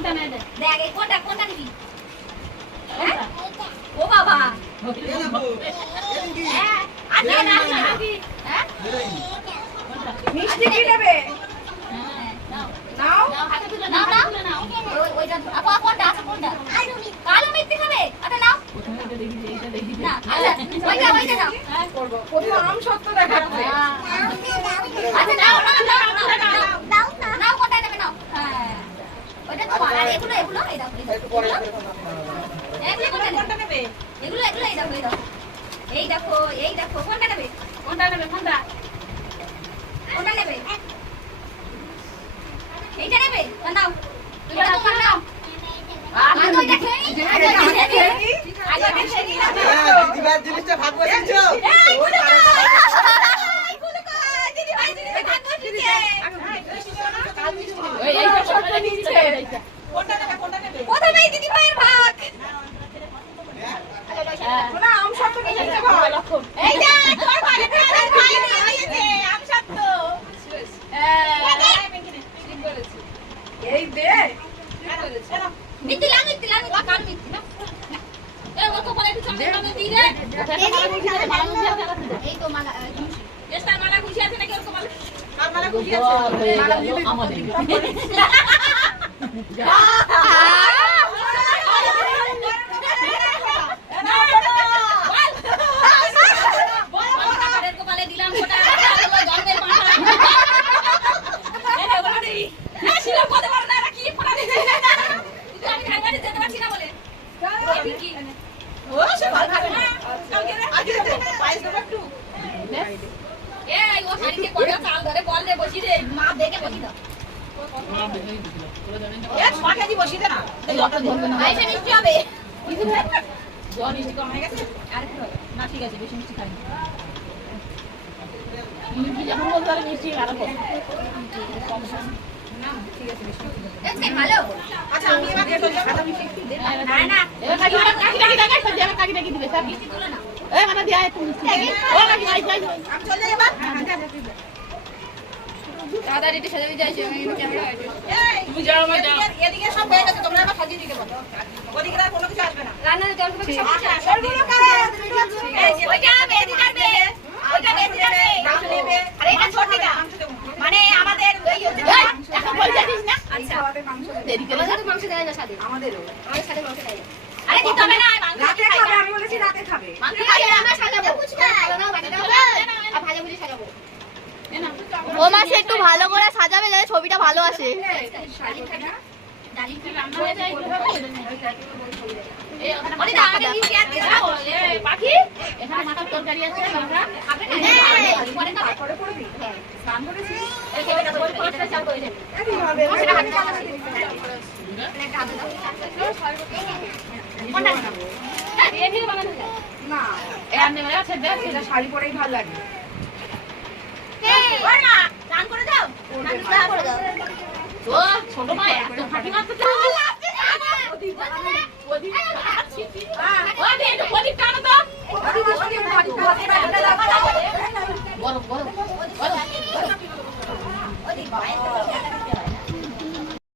কোনটা নেবে? দেখ এই কোনটা নিবি? হ্যাঁ? ও বাবা। হ্যাঁ, আজকে না নাকি? হ্যাঁ? মিষ্টি কি নেবে? নাও। নাও। নাও হাতে তুলে নাও, নাও, নাও। তুলে নাও। ওইটা আপা কোনটা আছে কোনটা? কালো মিষ্টি খাবে? আচ্ছা নাও। প্রথমে এটা দেখি, এইটা দেখি। না, আচ্ছা ওইটা নাও। হ্যাঁ, করব। প্রথমে আম সত্য দেখাচ্ছে। আচ্ছা নাও কোনটা নেবে নাও। হ্যাঁ। ওইটা তোমার আর এগুলো এই দাও। এগুলো কোনটা নেবে? এগুলো এই দাও। এই দেখো কোনটা নেবে? কোনটা নেবে? কোনটা? কোনটা নেবে? এইটা নেবে? নাও। এটা তোমার নাও। আগে ওইটা খেয়ে নি। আগে খেয়ে নি। দিদিভাই জিনিসটা ভাগ বসেছো দিদি ভাই ভাগ বসিয়েছে। ওই এইটা সবটা নিচ্ছে এইটা। প্রথমেই দিদি ভাইয়ের ভাগ। হ্যাঁ। না আম সত্য কি খেতে ভালো। লক্ষণ। এইটা তোর ভাই নিয়েছে আম সত্য। এই দে। মিষ্টি লাগ কাল মিষ্টি না। এ ওর কপালে একটু চমকানো দি রে। এই তো মালা এস্টার মালা খুশি আছে নাকি ওর কপালে? মালা খুশি আছে। মালা দিলে আমাদের। কপালে দিলাম ওটা জন্মের মাথা। এরে বলি না শিলা কত বড় না কি ফোড়া দিছে। আমি খাইবারে যেতে পারছি না বলে। কি ও সে ভালো খাবে না। আগে পায়েস দেব একটু। এই ও শাড়িতে কোটা কাল ধরে বল রে বসি রে মা দেখে বসি দাও। এ মাকে দি বসি দে না। পায়েসে মিষ্টি হবে। জল মিষ্টি কম হয়ে গেছে। আর কি হবে? না ঠিক আছে, বেশি মিষ্টি খাই না। মিষ্টি যখন বলতে পারে মিষ্টি আরো কম। দেখতে ভালো। আচ্ছা আমি এবার সাদা মিষ্টি একটু দে। না না এবার কাকি দিবে সব। মিষ্টি তুলে না। এই মানে দিয়া একটু মিষ্টি। ও কাকি যাই। আমি চলে যাই এবার। দাদা রেডি সাজাবি যাইছে আমি ক্যামেরা আছে। তুমি যাও মা যাও। এদিকে সব হয়ে গেছে তোমরা এবার সাজিয়ে দিতে বলো। ওদিকে আর কোনো কিছু আসবে না। রান্নার জল করে সব কিছু আছে। সরগুলো কারে? এই যে ওইটা মেহেদি কাটবে। ওইটা মেহেদি কাটবে। মাংস নেবে। আর এটা ছোটটা। মানে আমাদের ওই হচ্ছে এখন বল জানিস না? আচ্ছা খাওয়াতে মাংস দেবে। দেরি করে আমাদের মাংস দেয় না সাথে। আমাদেরও। আমাদের সাথে মাংস দেয় না। আরে দিতে হবে না মাংস রাতে খাই খাবে না। আমি বলেছি রাতে খাবে। মাংস খাই না আমরা সাজাবো। ভালো না বাকিটা আর ভাজা ভুজি সাজাবো। ও মাসে একটু ভালো করে সাজাবে যাতে ছবিটা ভালো আসে। ডালি খানা ডালি রান্না হয়ে যায় এগুলো হবে। এই ওখানে ওরে দা আগে মিষ্টি আর দিয়ে দাও। এই পাখি এখানে মাথার তরকারি আছে আমরা খাবে না পরে খাবে। পরে করবি? স্নান করেছিস? এই কেটে দাও পরে চাল করে দেব। এই হবে। সেটা হাতে চাল আছে। প্লেটটা হাতে দাও। কোনটা নেবো? হ্যাঁ দিয়ে দিয়ে বানানো যায়। না, এই আনতে মানে আছে দেখ এটা শাড়ি পরেই ভালো লাগে। ওর মা চান করে দাও। করে দাও। ও ছোট মা এত ফাঁকি মারতে